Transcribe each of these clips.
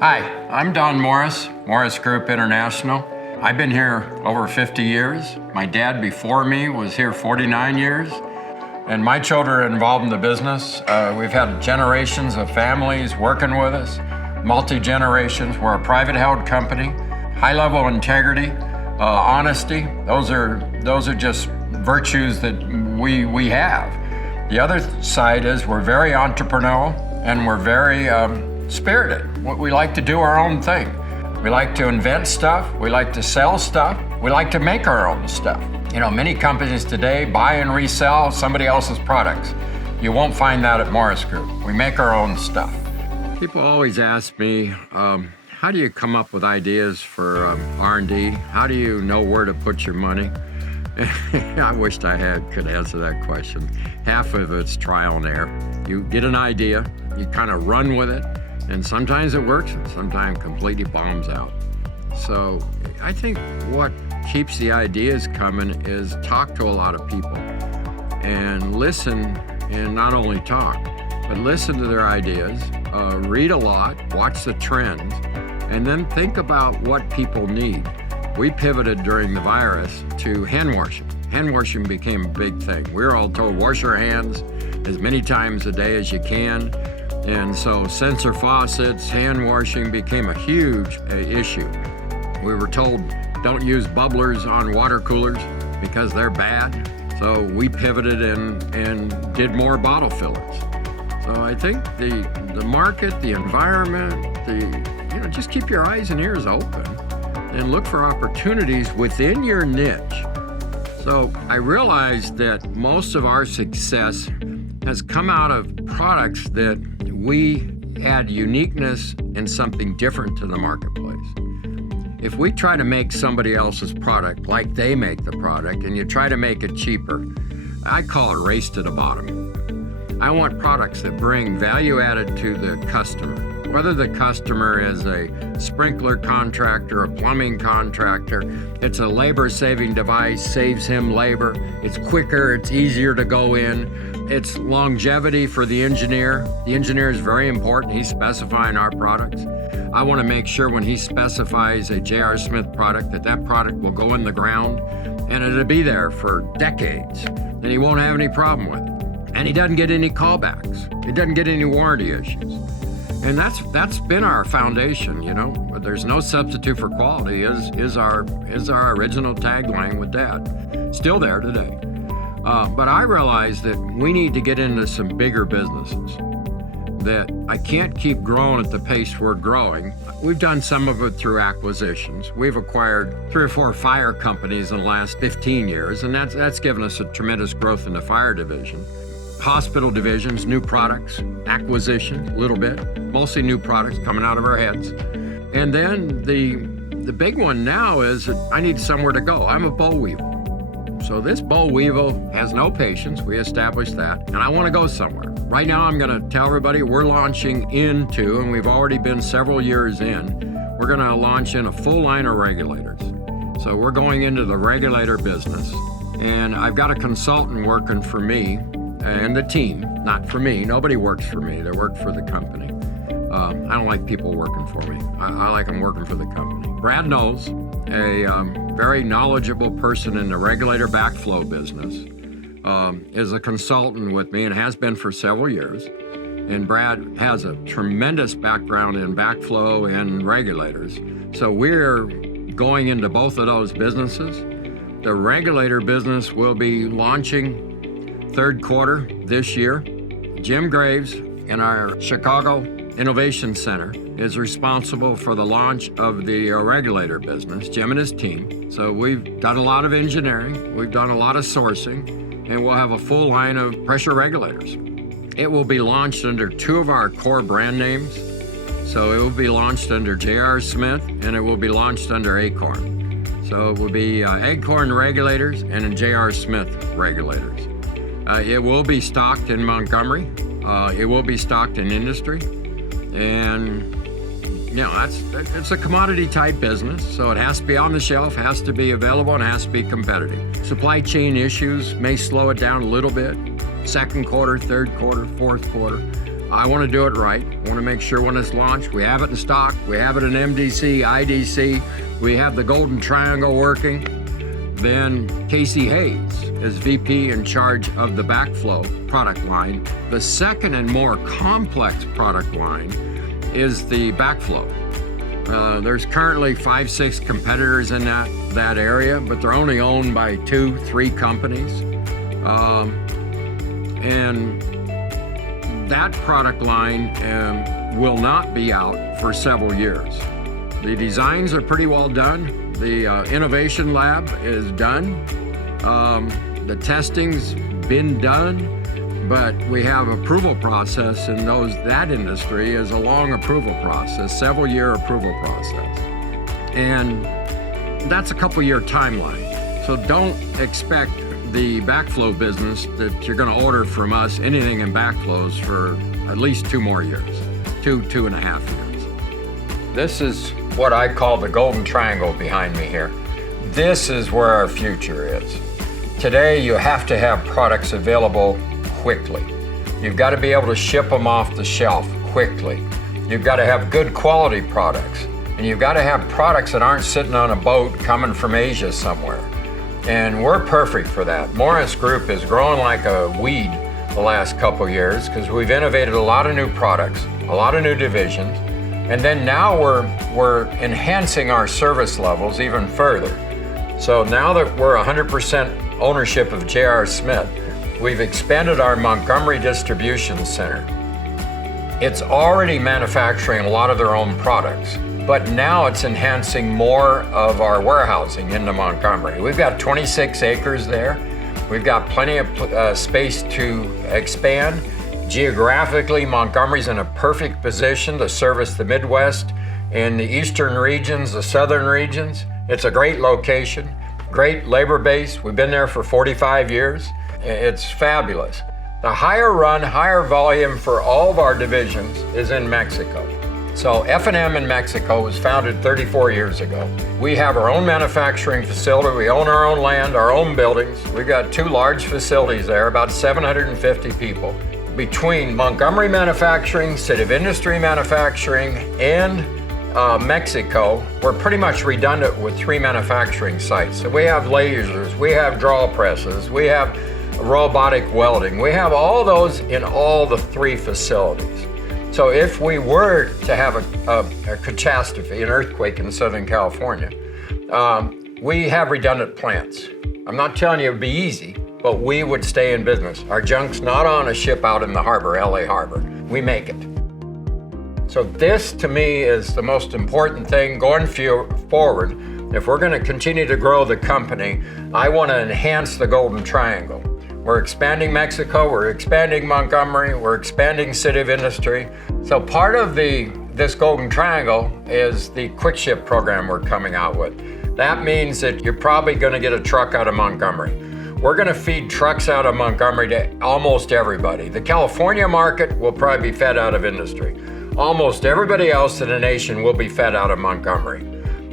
Hi, I'm Don Morris, Morris Group International. I've been here over 50 years. My dad before me was here 49 years. And my children are involved in the business. We've had generations of families working with us, multi-generations. We're a private held company. High level integrity, honesty, those are just virtues that we have. The other side is we're very entrepreneurial and we're very spirited. We like to do our own thing. We like to invent stuff. We like to sell stuff. We like to make our own stuff. You know, many companies today buy and resell somebody else's products. You won't find that at Morris Group. We make our own stuff. People always ask me, how do you come up with ideas for R&D? How do you know where to put your money? I wished I could answer that question. Half of it's trial and error. You get an idea, you kind of run with it, and sometimes it works and sometimes completely bombs out. So I think what keeps the ideas coming is talk to a lot of people and listen, and not only talk, but listen to their ideas, read a lot, watch the trends, and then think about what people need. We pivoted during the virus to hand washing. Hand washing became a big thing. We were all told, wash your hands as many times a day as you can. And so sensor faucets, hand washing became a huge issue. We were told, don't use bubblers on water coolers because they're bad. So we pivoted and did more bottle fillers. So I think the market, the environment, just keep your eyes and ears open and look for opportunities within your niche. So I realized that most of our success has come out of products that we add uniqueness and something different to the marketplace. If we try to make somebody else's product like they make the product and you try to make it cheaper, I call it race to the bottom. I want products that bring value added to the customer. Whether the customer is a sprinkler contractor, a plumbing contractor, it's a labor-saving device, saves him labor, it's quicker, it's easier to go in, it's longevity for the engineer. The engineer is very important, he's specifying our products. I want to make sure when he specifies a J.R. Smith product that product will go in the ground and it'll be there for decades and he won't have any problem with it. And he doesn't get any callbacks, he doesn't get any warranty issues. And that's been our foundation, There's no substitute for quality is our original tagline with Dad. Still there today. But I realized that we need to get into some bigger businesses. That I can't keep growing at the pace we're growing. We've done some of it through acquisitions. We've acquired 3 or 4 fire companies in the last 15 years, and that's given us a tremendous growth in the fire division. Hospital divisions, new products, acquisition, a little bit, mostly new products coming out of our heads. And then the big one now is that I need somewhere to go. I'm a boll weevil. So this boll weevil has no patience, we established that, and I want to go somewhere. Right now I'm going to tell everybody we're launching into, and we've already been several years in, we're going to launch in a full line of regulators. So we're going into the regulator business, and I've got a consultant working for me and the team, not for me. Nobody works for me, they work for the company. I don't like people working for me. I like them working for the company. Brad knows, a very knowledgeable person in the regulator backflow business, is a consultant with me and has been for several years. And Brad has a tremendous background in backflow and regulators. So we're going into both of those businesses. The regulator business will be launching 3rd quarter this year. Jim Graves in our Chicago Innovation Center is responsible for the launch of the regulator business, Jim and his team. So we've done a lot of engineering, we've done a lot of sourcing, and we'll have a full line of pressure regulators. It will be launched under 2 of our core brand names. So it will be launched under J.R. Smith, and it will be launched under Acorn. So it will be Acorn regulators and J.R. Smith regulators. It will be stocked in Montgomery. It will be stocked in industry. And it's a commodity type business, so it has to be on the shelf, has to be available, and has to be competitive. Supply chain issues may slow it down a little bit. Second quarter, third quarter, fourth quarter. I want to do it right. I want to make sure when it's launched, we have it in stock, we have it in MDC, IDC, we have the Golden Triangle working. Then Casey Hayes is VP in charge of the backflow product line. The second and more complex product line is the backflow. There's currently 5-6 competitors in that area, but they're only owned by 2-3 companies. And that product line will not be out for several years. The designs are pretty well done. The innovation lab is done. The testing's been done. But we have approval process, and that industry is a long approval process, several year approval process. And that's a couple year timeline. So don't expect the backflow business that you're gonna order from us anything in backflows for at least 2 more years, 2.5 years. This is what I call the Golden Triangle behind me here. This is where our future is. Today, you have to have products available quickly. You've got to be able to ship them off the shelf quickly. You've got to have good quality products, and you've got to have products that aren't sitting on a boat coming from Asia somewhere. And we're perfect for that. Morris Group is growing like a weed the last couple years because we've innovated a lot of new products, a lot of new divisions, and then now we're enhancing our service levels even further. So now that we're 100% ownership of J.R. Smith, we've expanded our Montgomery distribution center. It's already manufacturing a lot of their own products, but now it's enhancing more of our warehousing into Montgomery. We've got 26 acres there. We've got plenty of space to expand. Geographically, Montgomery's in a perfect position to service the Midwest and the eastern regions, the southern regions. It's a great location, great labor base. We've been there for 45 years. It's fabulous. The higher run, higher volume for all of our divisions is in Mexico. So F&M in Mexico was founded 34 years ago. We have our own manufacturing facility. We own our own land, our own buildings. We've got 2 large facilities there, about 750 people. Between Montgomery Manufacturing, City of Industry Manufacturing, and Mexico, we're pretty much redundant with 3 manufacturing sites. So we have lasers, we have draw presses, we have robotic welding. We have all those in all the 3 facilities. So if we were to have a catastrophe, an earthquake in Southern California, we have redundant plants. I'm not telling you it would be easy, but we would stay in business. Our junk's not on a ship out in the harbor, LA Harbor. We make it. So this, to me, is the most important thing going forward. If we're going to continue to grow the company, I want to enhance the Golden Triangle. We're expanding Mexico, we're expanding Montgomery, we're expanding City of Industry. So part of this Golden Triangle is the quick ship program we're coming out with. That means that you're probably going to get a truck out of Montgomery. We're going to feed trucks out of Montgomery to almost everybody. The California market will probably be fed out of industry. Almost everybody else in the nation will be fed out of Montgomery.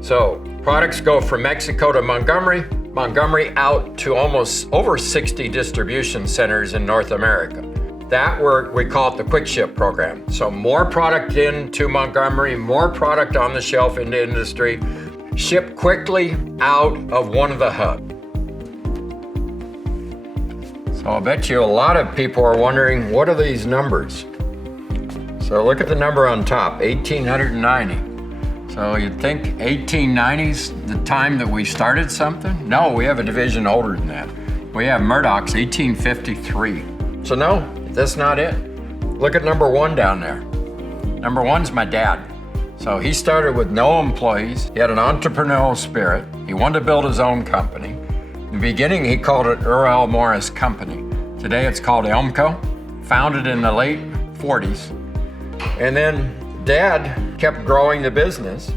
So products go from Mexico to Montgomery, Montgomery out to almost over 60 distribution centers in North America. That we call it the quick ship program. So more product into Montgomery, more product on the shelf into industry, shipped quickly out of one of the hubs. So I'll bet you a lot of people are wondering, what are these numbers? So look at the number on top, 1890. So you'd think 1890's the time that we started something? No, we have a division older than that. We have Murdoch's 1853. So no, that's not it. Look at number 1 down there. Number 1's my dad. So he started with no employees. He had an entrepreneurial spirit. He wanted to build his own company. In the beginning, he called it Earl L Company. Today, it's called Elmco, founded in the late 40s. And then Dad kept growing the business.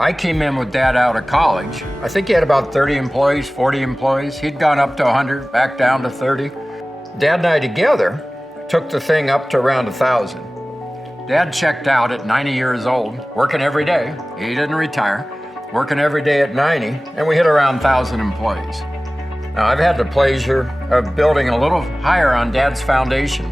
I came in with Dad out of college. I think he had about 30 employees, 40 employees. He'd gone up to 100, back down to 30. Dad and I together took the thing up to around 1,000. Dad checked out at 90 years old, working every day. He didn't retire, working every day at 90, and we hit around 1,000 employees. Now, I've had the pleasure of building a little higher on Dad's foundation.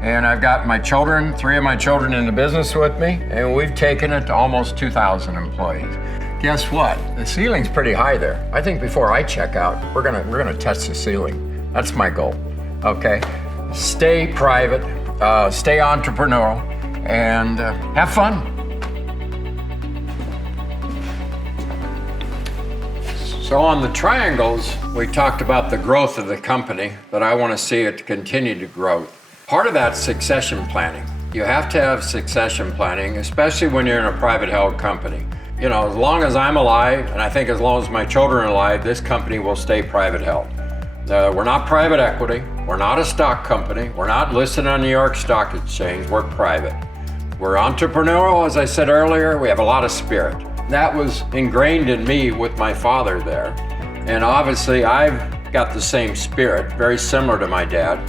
And I've got my children, 3 of my children in the business with me, and we've taken it to almost 2,000 employees. Guess what? The ceiling's pretty high there. I think before I check out, we're gonna test the ceiling. That's my goal, okay? Stay private, stay entrepreneurial, and have fun. So on the triangles, we talked about the growth of the company, but I want to see it continue to grow. Part of that's succession planning. You have to have succession planning, especially when you're in a private held company. You know, as long as I'm alive, and I think as long as my children are alive, this company will stay private held. We're not private equity. We're not a stock company. We're not listed on New York Stock Exchange. We're private. We're entrepreneurial, as I said earlier. We have a lot of spirit. That was ingrained in me with my father there. And obviously I've got the same spirit, very similar to my dad.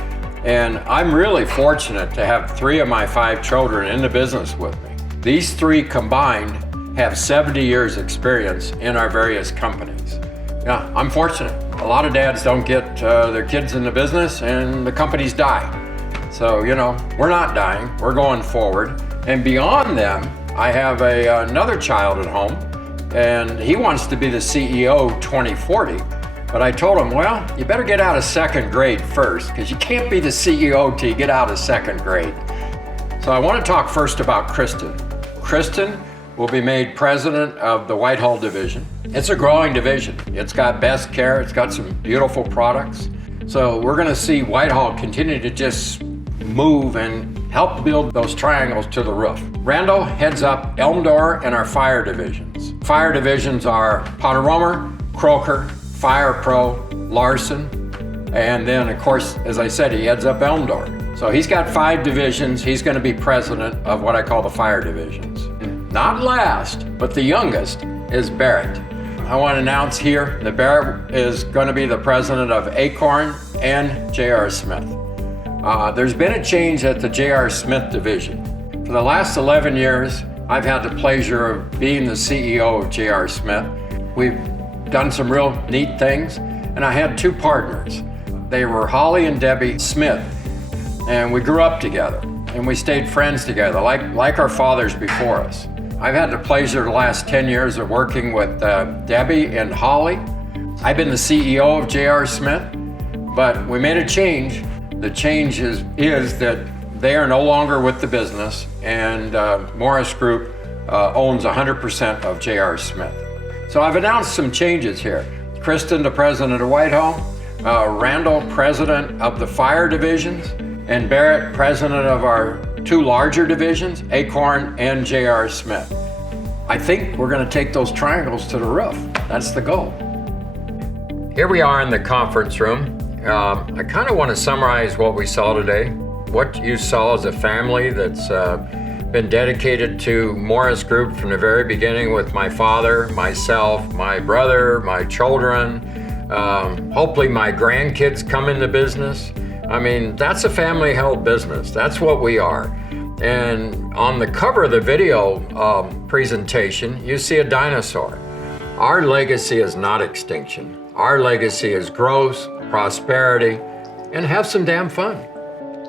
And I'm really fortunate to have 3 of my 5 children in the business with me. These 3 combined have 70 years experience in our various companies. Yeah, I'm fortunate. A lot of dads don't get their kids in the business and the companies die. So, you know, we're not dying, we're going forward. And beyond them, I have another child at home, and he wants to be the CEO 2040. But I told him, well, you better get out of 2nd grade first, because you can't be the CEO till you get out of 2nd grade. So I want to talk first about Kristen. Kristen will be made president of the Whitehall division. It's a growing division. It's got best care, it's got some beautiful products. So we're going to see Whitehall continue to just move and help build those triangles to the roof. Randall heads up Elmdor and our fire divisions. Fire divisions are Potter Romer, Croker, Fire Pro, Larson, and then of course, as I said, he heads up Elmdor. So he's got 5 divisions. He's going to be president of what I call the fire divisions. Not last, but the youngest is Barrett. I want to announce here that Barrett is going to be the president of Acorn and J.R. Smith. There's been a change at the J.R. Smith division. For the last 11 years, I've had the pleasure of being the CEO of J.R. Smith. We've done some real neat things, and I had 2 partners. They were Holly and Debbie Smith, and we grew up together, and we stayed friends together, like our fathers before us. I've had the pleasure the last 10 years of working with Debbie and Holly. I've been the CEO of J.R. Smith, but we made a change. The change is that they are no longer with the business, and Morris Group owns 100% of J.R. Smith. So I've announced some changes here. Kristen, the president of Whitehall, Randall, president of the fire divisions, and Barrett, president of our 2 larger divisions, Acorn and J.R. Smith. I think we're going to take those triangles to the roof. That's the goal. Here we are in the conference room. I kind of want to summarize what we saw today. What you saw is a family that's been dedicated to Morris Group from the very beginning with my father, myself, my brother, my children. Hopefully my grandkids come into business. I mean, that's a family-held business. That's what we are. And on the cover of the video presentation, you see a dinosaur. Our legacy is not extinction. Our legacy is growth, prosperity, and have some damn fun.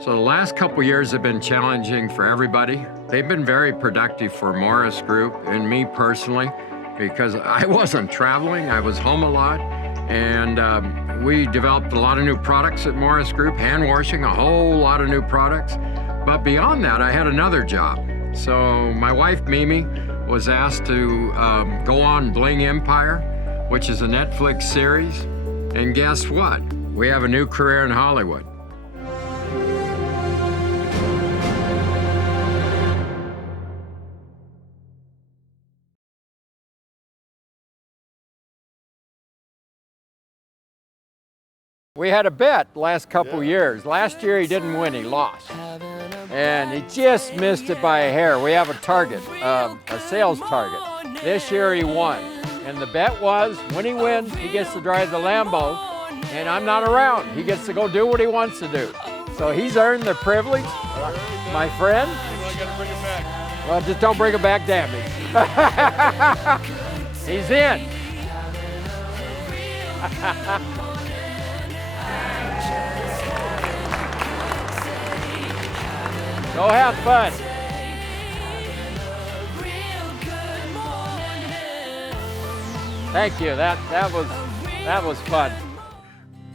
So the last couple years have been challenging for everybody. They've been very productive for Morris Group and me personally, because I wasn't traveling, I was home a lot, and we developed a lot of new products at Morris Group, hand washing, a whole lot of new products. But beyond that, I had another job. So my wife, Mimi, was asked to go on Bling Empire, which is a Netflix series. And guess what? We have a new career in Hollywood. We had a bet last couple years. Last year he didn't win, he lost. And he just missed it by a hair. We have a target, a sales target. This year he won. And the bet was, when he wins, he gets to drive the Lambo, and I'm not around. He gets to go do what he wants to do. So he's earned the privilege, my friend. Well, just don't bring it back damaged. He's in. Go have fun. Thank you. That was fun.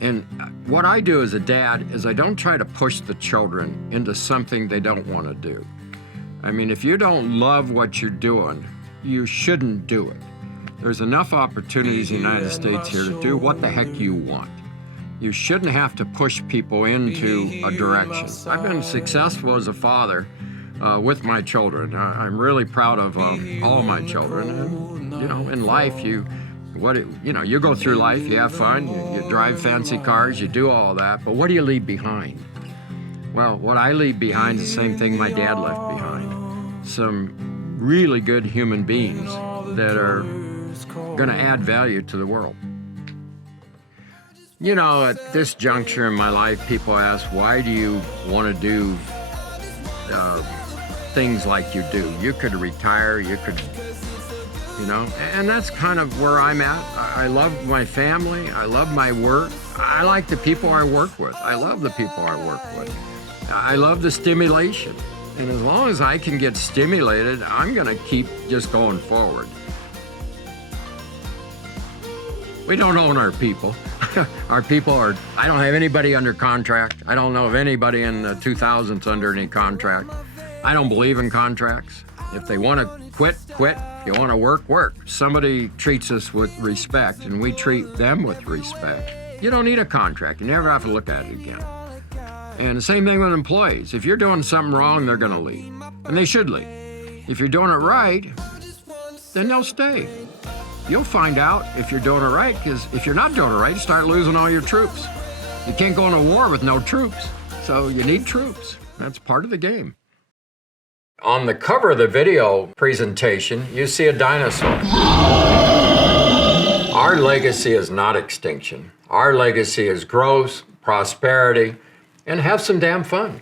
And what I do as a dad is I don't try to push the children into something they don't want to do. I mean, if you don't love what you're doing, you shouldn't do it. There's enough opportunities in the United States here to do what the heck you want. You shouldn't have to push people into a direction. I've been successful as a father with my children. I'm really proud of all of my children. And, you know, in life, you go through life, you have fun, you drive fancy cars, you do all that, but what do you leave behind? Well, what I leave behind is the same thing my dad left behind. Some really good human beings that are going to add value to the world. You know, at this juncture in my life, people ask, why do you want to do things like you do? You could retire, you could, you know, and that's kind of where I'm at. I love my family, I love my work, I like the people I work with, I love the people I work with. I love the stimulation, and as long as I can get stimulated, I'm gonna keep just going forward. We don't own our people. Our people are, I don't have anybody under contract. I don't know of anybody in the 2000s under any contract. I don't believe in contracts. If they want to quit, quit. If you want to work, work. Somebody treats us with respect and we treat them with respect. You don't need a contract. You never have to look at it again. And the same thing with employees. If you're doing something wrong, they're going to leave. And they should leave. If you're doing it right, then they'll stay. You'll find out if you're doing it right, because if you're not doing it right, you start losing all your troops. You can't go into war with no troops, so you need troops. That's part of the game. On the cover of the video presentation, you see a dinosaur. Our legacy is not extinction. Our legacy is growth, prosperity, and have some damn fun.